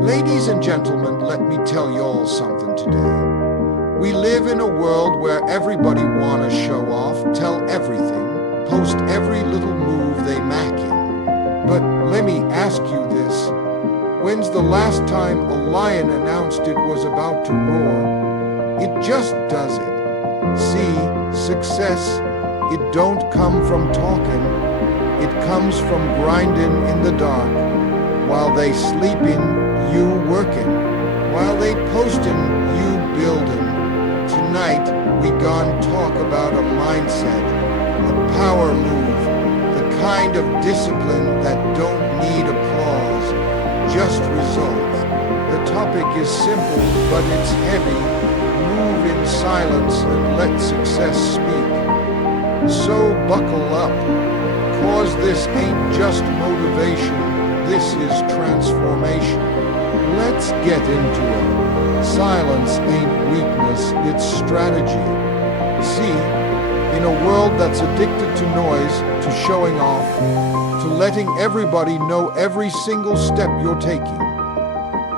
Ladies and gentlemen, let me tell y'all something today. We live in a world where everybody wanna show off, tell everything, post every little move they mac in. But let me ask you this. When's the last time a lion announced it was about to roar? It just does it. See, success, it don't come from talking. It comes from grinding in the dark. While they sleeping, you working. While they posting, you building. Tonight, we gon' talk about a mindset, a power move, the kind of discipline that don't need applause, just results. The topic is simple, but it's heavy. Move in silence and let success speak. So buckle up, cause this ain't just motivation, this is transformation. Let's get into it. Silence ain't weakness, it's strategy. See, in a world that's addicted to noise, to showing off, to letting everybody know every single step you're taking,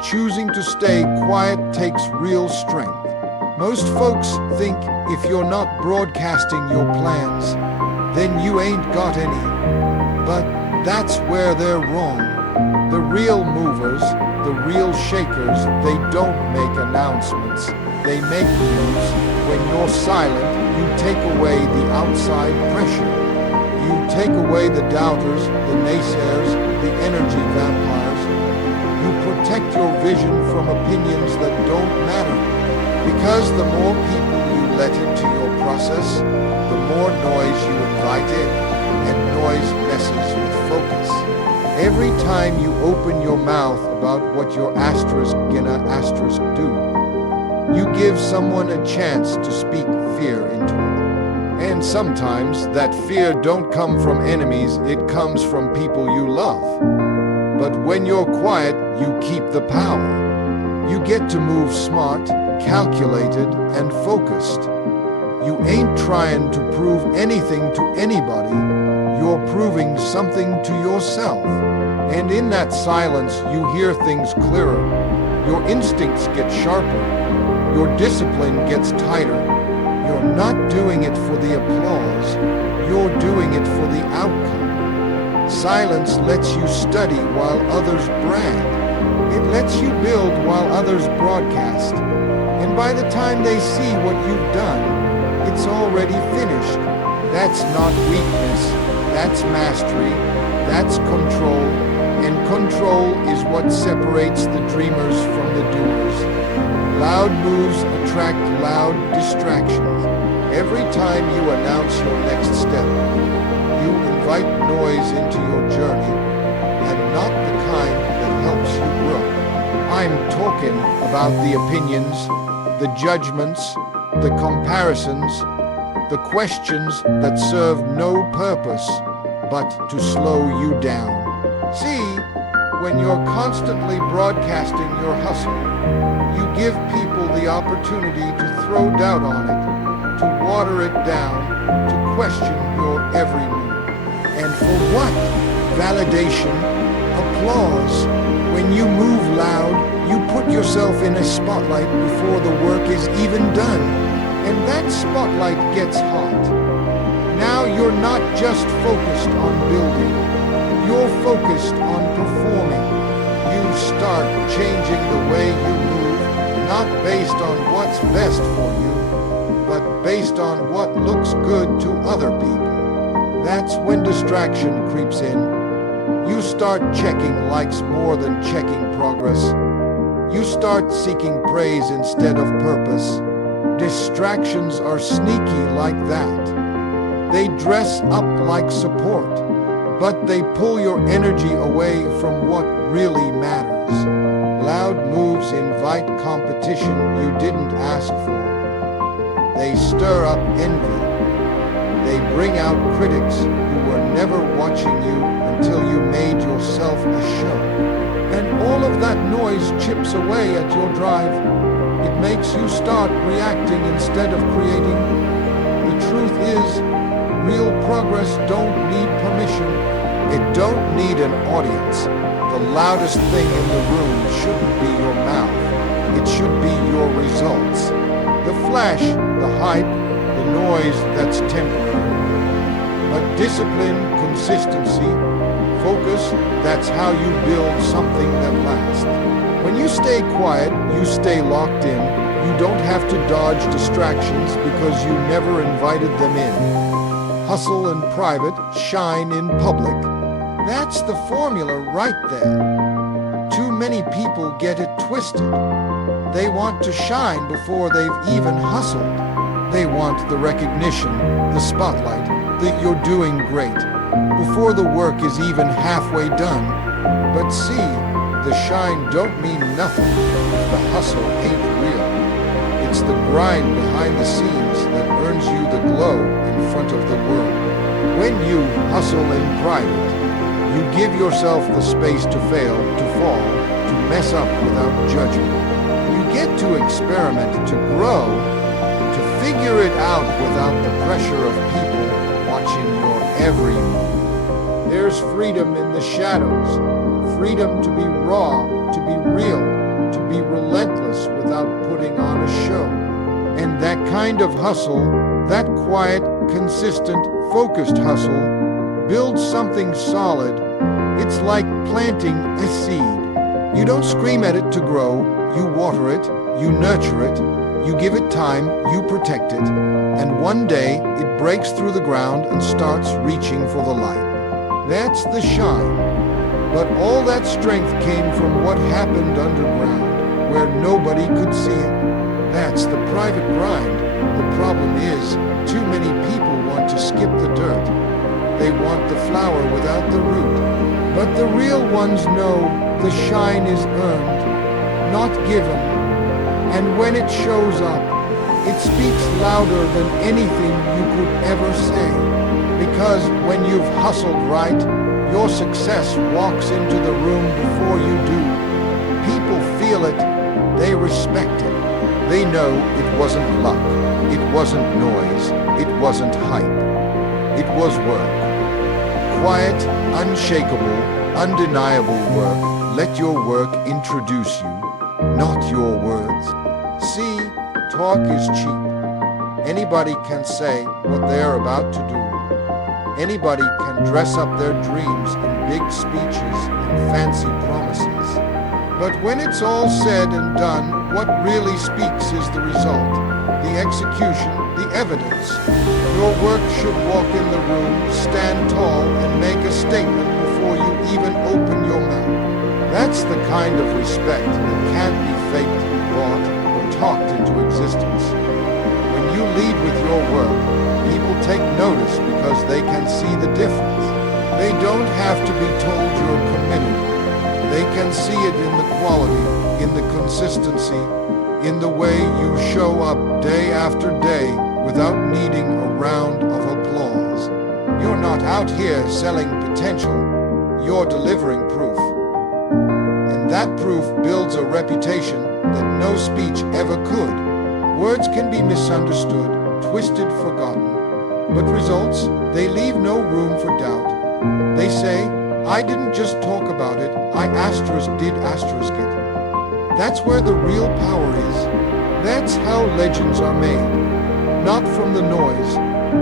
choosing to stay quiet takes real strength. Most folks think if you're not broadcasting your plans, then you ain't got any. But that's where they're wrong. The real movers, the real shakers, they don't make announcements. They make moves. When you're silent, you take away the outside pressure. You take away the doubters, the naysayers, the energy vampires. You protect your vision from opinions that don't matter. Because the more people you let into your process, the more noise you invite in, and noise messes with focus. Every time you open your mouth about what your asterisk gonna asterisk do, you give someone a chance to speak fear into it. And sometimes that fear don't come from enemies, it comes from people you love. But when you're quiet, you keep the power. You get to move smart, calculated, and focused. You ain't trying to prove anything to anybody, you're proving something to yourself. And in that silence, you hear things clearer. Your instincts get sharper. Your discipline gets tighter. You're not doing it for the applause, you're doing it for the outcome. Silence lets you study while others brag. It lets you build while others broadcast. And by the time they see what you've done, it's already finished. That's not weakness, that's mastery, that's control, and control is what separates the dreamers from the doers. Loud moves attract loud distractions. Every time you announce your next step, you invite noise into your journey, and not the kind that helps you grow. I'm talking about the opinions, the judgments, the comparisons, the questions that serve no purpose but to slow you down. See, when you're constantly broadcasting your hustle, you give people the opportunity to throw doubt on it, to water it down, to question your every move. And for what? Validation, applause. When you move loud, you put yourself in a spotlight before the work is even done. And that spotlight gets hot. Now you're not just focused on building, you're focused on performing. You start changing the way you move, not based on what's best for you, but based on what looks good to other people. That's when distraction creeps in. You start checking likes more than checking progress. You start seeking praise instead of purpose. Distractions are sneaky like that. They dress up like support, but they pull your energy away from what really matters. Loud moves invite competition you didn't ask for. They stir up envy. They bring out critics who were never watching you until you made yourself a show. And all of that noise chips away at your drive. It makes you start reacting instead of creating. The truth is, real progress don't need permission. It don't need an audience. The the loudest thing in the room shouldn't be your mouth. It should be your results. The flash, the hype, the noise, that's temporary. But discipline, consistency, focus, that's how you build something that lasts. When you stay quiet, you stay locked in. You don't have to dodge distractions because you never invited them in. Hustle in private, shine in public. That's the formula right there. Too many people get it twisted. They want to shine before they've even hustled. They want the recognition, the spotlight, that you're doing great, before the work is even halfway done. But see, the shine don't mean nothing if the hustle ain't real. It's the grind behind the scenes that earns you the glow in front of the world. When you hustle in private, you give yourself the space to fail, to fall, to mess up without judgment. You get to experiment, to grow, to figure it out without the pressure of people watching your every move. There's freedom in the shadows, freedom to be raw, to be real, to be relentless without putting on a show. And that kind of hustle, that quiet, consistent, focused hustle, builds something solid. It's like planting a seed. You don't scream at it to grow, you water it, you nurture it, you give it time, you protect it, and one day it breaks through the ground and starts reaching for the light. That's the shine. But all that strength came from what happened underground, where nobody could see it. That's the private grind. The problem is, too many people want to skip the dirt. They want the flower without the root. But the real ones know the shine is earned, not given. And when it shows up, it speaks louder than anything you could ever say. Because when you've hustled right, your success walks into the room before you do. People feel it, they respect it. They know it wasn't luck, it wasn't noise, it wasn't hype. It was work. Quiet, unshakable, undeniable work. Let your work introduce you, not your words. See, talk is cheap. Anybody can say what they're about to do. Anybody can dress up their dreams in big speeches and fancy promises. But when it's all said and done, what really speaks is the result, the execution, the evidence. Your work should walk in the room, stand tall, and make a statement before you even open your mouth. That's the kind of respect that can't be faked, bought, or talked into existence. When you lead with your work, people take notice because they can see the difference. They don't have to be told you're committed. They can see it in the quality, in the consistency, in the way you show up day after day without needing a round of applause. You're not out here selling potential, you're delivering proof. And that proof builds a reputation that no speech ever could. Words can be misunderstood, twisted, forgotten. But results, they leave no room for doubt. They say, I didn't just talk about it, I did asterisk it. That's where the real power is. That's how legends are made. Not from the noise,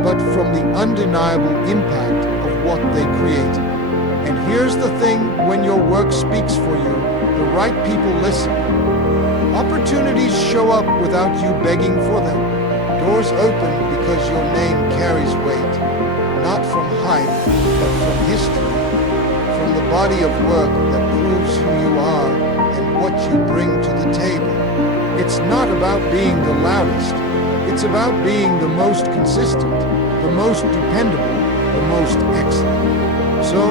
but from the undeniable impact of what they create. And here's the thing, when your work speaks for you, the right people listen. Opportunities show up without you begging for them. Doors open because your name carries weight, not from hype, but from history, from the body of work that proves who you are and what you bring to the table. It's not about being the loudest. It's about being the most consistent, the most dependable, the most excellent. So,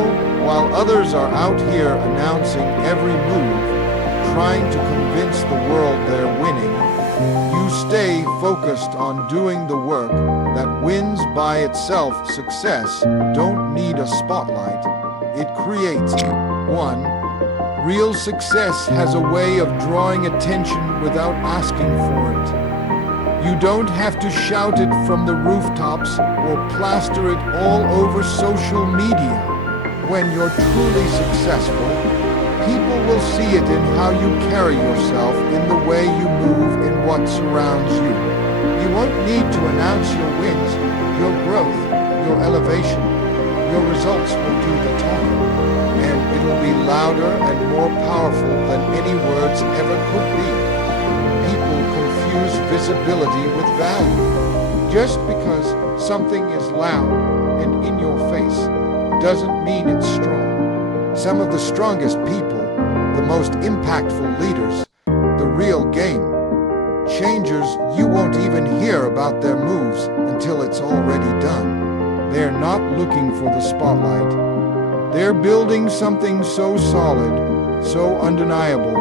while others are out here announcing every move, trying to convince the world they're winning, you stay focused on doing the work that wins by itself. Success don't need a spotlight, it creates one. Real success has a way of drawing attention without asking for it. You don't have to shout it from the rooftops or plaster it all over social media. When you're truly successful, People will see it in how you carry yourself, in the way you move, in what surrounds you. You won't need to announce your wins, your growth, your elevation. Your results will do the talking, and it'll be louder and more powerful than any words ever could be. People confuse visibility with value. Just because something is loud and in your face doesn't mean it's strong. Some of the strongest people, the most impactful leaders, the real game changers, you won't even hear about their moves until it's already done. They're not looking for the spotlight. They're building something so solid, so undeniable.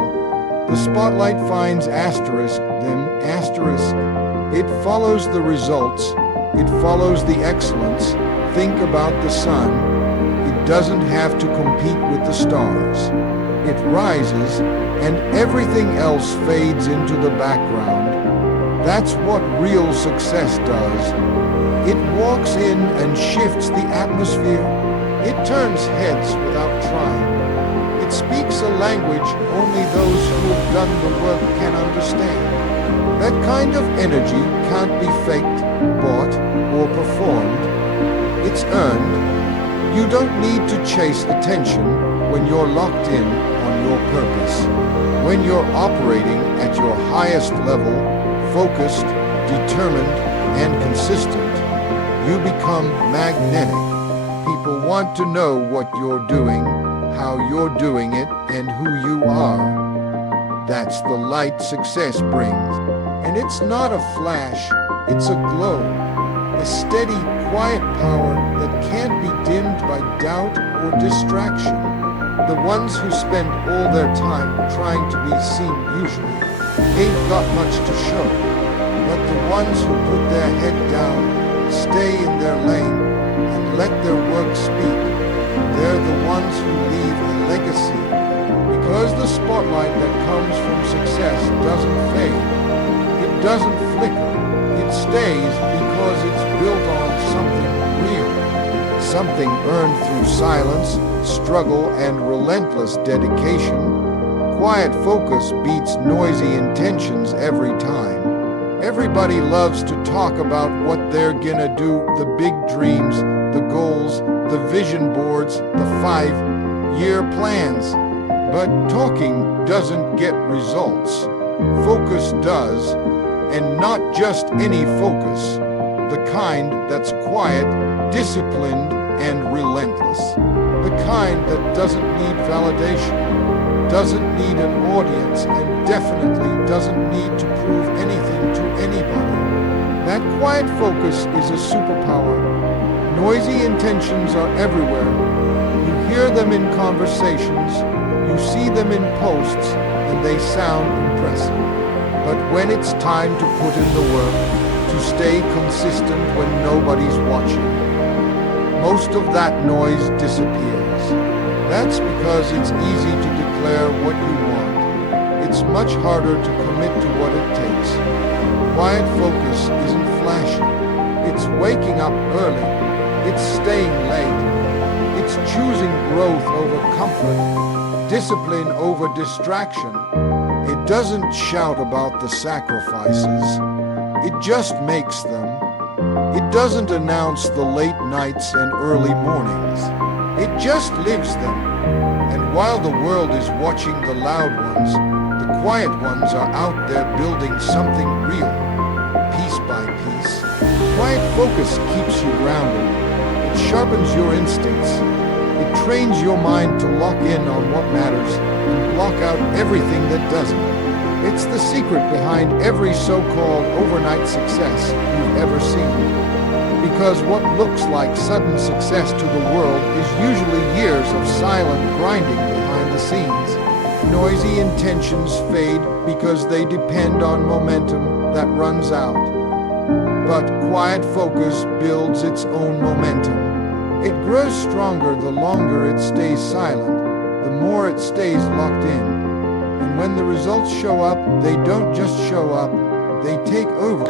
The spotlight finds them asterisk. It follows the results. It follows the excellence. Think about the sun. It doesn't have to compete with the stars. It rises, and everything else fades into the background. That's what real success does. It walks in and shifts the atmosphere. It turns heads without trying. It speaks a language only those who have done the work can understand. That kind of energy can't be faked, bought, or performed. It's earned. You don't need to chase attention when you're locked in on your purpose. When you're operating at your highest level, focused, determined, and consistent, you become magnetic. People want to know what you're doing, how you're doing it, and who you are. That's the light success brings. And it's not a flash, it's a glow. A steady, quiet power that can't be dimmed by doubt or distraction. The ones who spend all their time trying to be seen usually ain't got much to show. But the ones who put their head down, stay in their lane, and let their work speak, they're the ones who leave a legacy. Because the spotlight that comes from success doesn't fade. It doesn't flicker. It stays because it's built on something real. Something earned through silence, struggle, and relentless dedication. Quiet focus beats noisy intentions every time. Everybody loves to talk about what they're gonna do, the big dreams, the goals, the vision boards, the 5-year plans. But talking doesn't get results. Focus does, and not just any focus. The kind that's quiet, disciplined, and relentless. The kind that doesn't need validation, doesn't need an audience, and definitely doesn't need to prove anything to anybody. That quiet focus is a superpower. Noisy intentions are everywhere. You hear them in conversations, you see them in posts, and they sound impressive. But when it's time to put in the work, to stay consistent when nobody's watching, most of that noise disappears. That's because it's easy to declare what you want. It's much harder to commit to what it takes. Quiet focus isn't flashy. It's waking up early. It's staying late. It's choosing growth over comfort, discipline over distraction. It doesn't shout about the sacrifices. It just makes them. It doesn't announce the late nights and early mornings. It just lives them. And while the world is watching the loud ones, the quiet ones are out there building something real, piece by piece. Quiet focus keeps you grounded. It sharpens your instincts. It trains your mind to lock in on what matters and block out everything that doesn't. It's the secret behind every so-called overnight success you've ever seen. Because what looks like sudden success to the world is usually years of silent grinding behind the scenes. Noisy intentions fade because they depend on momentum that runs out. But quiet focus builds its own momentum. It grows stronger the longer it stays silent, the more it stays locked in. And when the results show up, they don't just show up, they take over.